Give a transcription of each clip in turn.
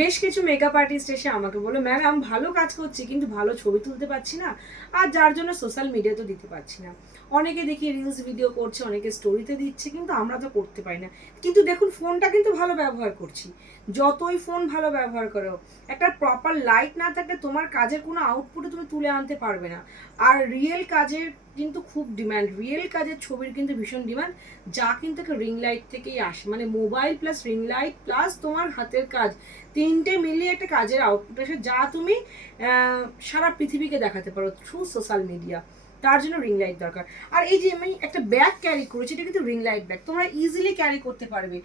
বেশ কিছু makeup artist এসে আমাকে বললো, ম্যাডাম ভালো কাজ করছি কিন্তু ভালো ছবি তুলতে পারছি না, আর যার জন্য সোশ্যাল মিডিয়াতে দিতে পারছি না। অনেকে দেখি রিলস ভিডিও করছে, অনেকে স্টোরিতে দিচ্ছে, কিন্তু আমরা তো করতে পারি না। কিন্তু দেখুন, ফোনটা কিন্তু ভালো ব্যবহার করছি। যতই ফোন ভালো ব্যবহার করো, একটা প্রপার লাইট না থাকলে তোমার কাজের কোনো আউটপুটে তুমি তুলে আনতে পারবে না। আর রিয়েল কাজের কিন্তু খুব ডিমান্ড, রিয়েল কাজের ছবির কিন্তু ভীষণ ডিমান্ড, যা কিন্তু একটা রিং লাইট থেকেই আসে। মানে mobile plus ring light plus তোমার হাতের কাজ, তিনটে মিলিয়ে একটা কাজের আউটপুট আসে, যা তুমি সারা পৃথিবীকে দেখাতে পারো থ্রু সোশ্যাল মিডিয়া। তার জন্য রিং লাইট দরকার। আর এই যে আমি একটা ব্যাগ ক্যারি করেছি, এটা কিন্তু রিং লাইট ব্যাগ, তোমরা ইজিলি ক্যারি করতে পারবে।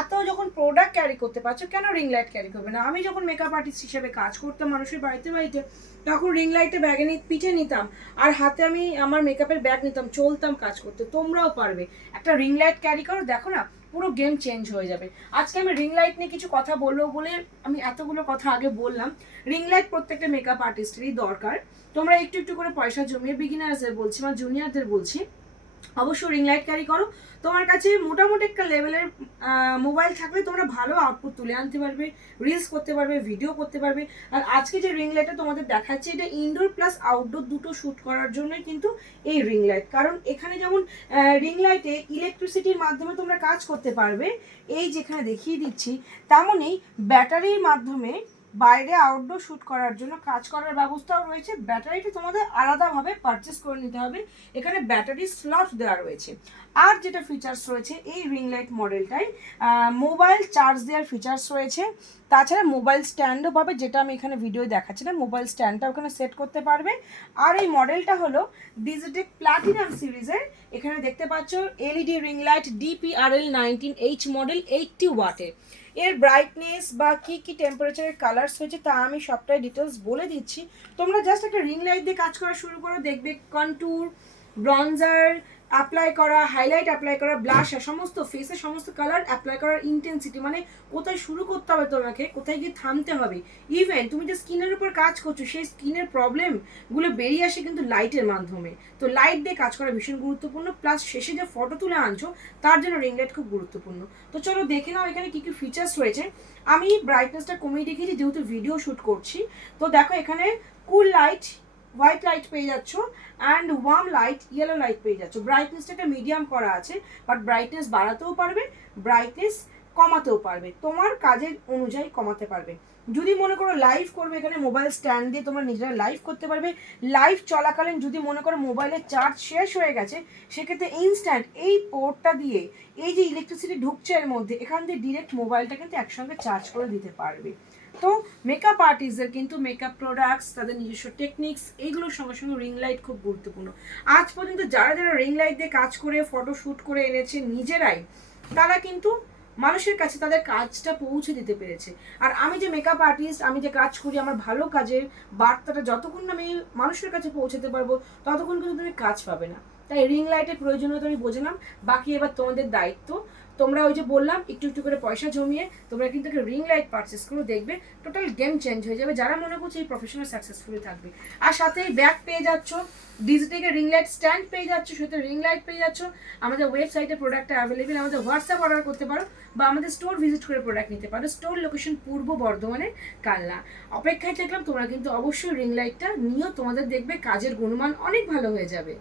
এত যখন প্রোডাক্ট ক্যারি করতে পারছো, কেন রিং লাইট ক্যারি করবে না? আমি যখন মেকআপ আর্টিস্ট হিসেবে কাজ করতাম মানুষের বাড়িতে বাড়িতে, তখন রিং লাইটে ব্যাগে পিঠে নিতাম, আর হাতে আমি আমার মেকআপের ব্যাগ নিতাম, চলতাম কাজ করতে। তোমরাও পারবে, একটা রিং লাইট ক্যারি করো, দেখো না পুরো গেম চেঞ্জ হয়ে যাবে। আজকে আমি রিং লাইট নিয়ে কিছু কথা বলবো বলে আমি এতগুলো কথা আগে বললাম। রিং লাইট প্রত্যেকটা মেকআপ আর্টিস্টেরই দরকার। তোমরা একটু একটু করে পয়সা জমিয়ে, বিগিনার্সদের বলছি বা জুনিয়রদের বলছি, অবশ্যই রিং লাইট ক্যারি করো। তোমার কাছে মোটামুটি একটা লেভেলের মোবাইল থাকলে তোমরা ভালো আউটপুট তুলে আনতে পারবে, রিলস করতে পারবে, ভিডিও করতে পারবে। আর আজকে যে রিং লাইটটা তোমাদের দেখাচ্ছি, এটা ইনডোর প্লাস আউটডোর দুটো শ্যুট করার জন্যই কিন্তু এই রিং লাইট। কারণ এখানে যেমন রিং লাইটে ইলেকট্রিসিটির মাধ্যমে তোমরা কাজ করতে পারবে, এই যেখানে দেখিয়ে দিচ্ছি, তেমনই ব্যাটারির মাধ্যমে বাইরে আউটডোর শ্যুট করার জন্য কাজ করার ব্যবস্থাও রয়েছে। ব্যাটারিটা তোমাদের আলাদাভাবে পারচেস করে নিতে হবে, এখানে ব্যাটারি স্লট দেওয়া রয়েছে। আর যেটা ফিচার্স রয়েছে এই রিং লাইট মডেলটাই, মোবাইল চার্জ দেওয়ার ফিচার্স রয়েছে। তাছাড়া মোবাইল স্ট্যান্ডও পাবে, যেটা আমি এখানে ভিডিও দেখাচ্ছিলাম, মোবাইল স্ট্যান্ডটা ওখানে সেট করতে পারবে। আর এই মডেলটা হলো ডিজিটেক প্ল্যাটিনাম সিরিজের। এখানে দেখতে পাচ্ছ LED ring light DPRL 19H model, 80 ওয়াটের। এর ব্রাইটনেস বা কী কী টেম্পারেচারের কালার্স হয়েছে তা আমি সবটাই ডিটেলস বলে দিচ্ছি। তোমরা জাস্ট একটা রিং লাইট দিয়ে কাজ করা শুরু করো, দেখবে কন্ট্যুর, ব্রঞ্জার অ্যাপ্লাই করা, হাইলাইট অ্যাপ্লাই করা, ব্লাশ, সমস্ত ফেসে সমস্ত কালার অ্যাপ্লাই করার ইন্টেন্সিটি, মানে কোথায় শুরু করতে হবে তোমাকে, কোথায় গিয়ে থামতে হবে। ইভেন তুমি যে স্কিনের উপর কাজ করছো, সেই স্কিনের প্রবলেমগুলো বেরিয়ে আসে কিন্তু লাইটের মাধ্যমে। তো লাইট দিয়ে কাজ করা ভীষণ গুরুত্বপূর্ণ, প্লাস শেষে যে ফটো তুলে আনছো তার জন্য রিং লাইট খুব গুরুত্বপূর্ণ। তো চলো দেখে নাও এখানে কী কী ফিচার্স রয়েছে। আমি ব্রাইটনেসটা কমিয়ে রেখেছি যেহেতু ভিডিও শ্যুট করছি। তো দেখো এখানে কুল লাইট, হোয়াইট লাইট পেয়ে যাচ্ছ, and warm light, yellow light পেয়ে যাচ্ছ। ব্রাইটনেসটা একটা মিডিয়াম করা আছে, বাট ব্রাইটনেস বাড়াতেও পারবে, ব্রাইটনেস কমাতেও পারবে, তোমার কাজের অনুযায়ী কমাতে পারবে। যদি মনে করো লাইভ করবে, এখানে মোবাইল স্ট্যান্ড দিয়ে তোমরা নিজেরা লাইভ করতে পারবে। লাইভ চলাকালীন যদি মনে করো মোবাইলের চার্জ শেষ হয়ে গেছে, সেক্ষেত্রে ইনস্ট্যান্ট এই পোর্টটা দিয়ে, এই যে ইলেকট্রিসিটি ঢুকছে এর মধ্যে, এখান দিয়ে ডিরেক্ট মোবাইলটা কিন্তু একসঙ্গে চার্জ করে দিতে পারবে। তো মেকআপ আর্টিস্টদের কিন্তু মেকআপ প্রোডাক্টস, তাদের নিজস্ব টেকনিক্স, এইগুলোর সঙ্গে সঙ্গে রিং লাইট খুব গুরুত্বপূর্ণ। আজ পর্যন্ত যারা যারা রিং লাইট দিয়ে কাজ করে ফটো শ্যুট করে এনেছে নিজেরাই, তারা কিন্তু মানুষের কাছে তাদের কাজটা পৌঁছে দিতে পেরেছে। আর আমি যে মেকআপ আর্টিস্ট, আমি যে কাজ করি, আমার ভালো কাজের বার্তাটা যতক্ষণ না আমি মানুষের কাছে পৌঁছাতে পারবো, ততক্ষণ কিন্তু তুমি কাজ পাবে না। তাই রিং লাইটের প্রয়োজনীয়তা আমি বোঝালাম, বাকি এবার তোমাদের দায়িত্ব। তোমরা ওই যে বললাম একটু একটু করে পয়সা জমিয়ে তোমরা কিন্তু একটা রিং লাইট পারচেস করে দেখবে, টোটাল গেম চেঞ্জ হয়ে যাবে, যারা মনে করছে এই প্রফেশনাল সাকসেসফুলি থাকবে। আর সাথে ব্যাগ পেয়ে যাচ্ছ, ডিজিটেকের রিং লাইট স্ট্যান্ড পেয়ে যাচ্ছ, সাথে রিং লাইট পেয়ে যাচ্ছ। আমাদের ওয়েবসাইটে প্রোডাক্টটা অ্যাভেলেবেল, আমাদের হোয়াটসঅ্যাপ অর্ডার করতে পারো বা আমাদের স্টোর ভিজিট করে প্রোডাক্ট নিতে পারো। স্টোর লোকেশন পূর্ব বর্ধমানের কালনা। অপেক্ষায় থাকলাম, তোমরা কিন্তু অবশ্যই রিং লাইটটা নিয়েও তোমাদের দেখবে কাজের গুণমান অনেক ভালো হয়ে যাবে।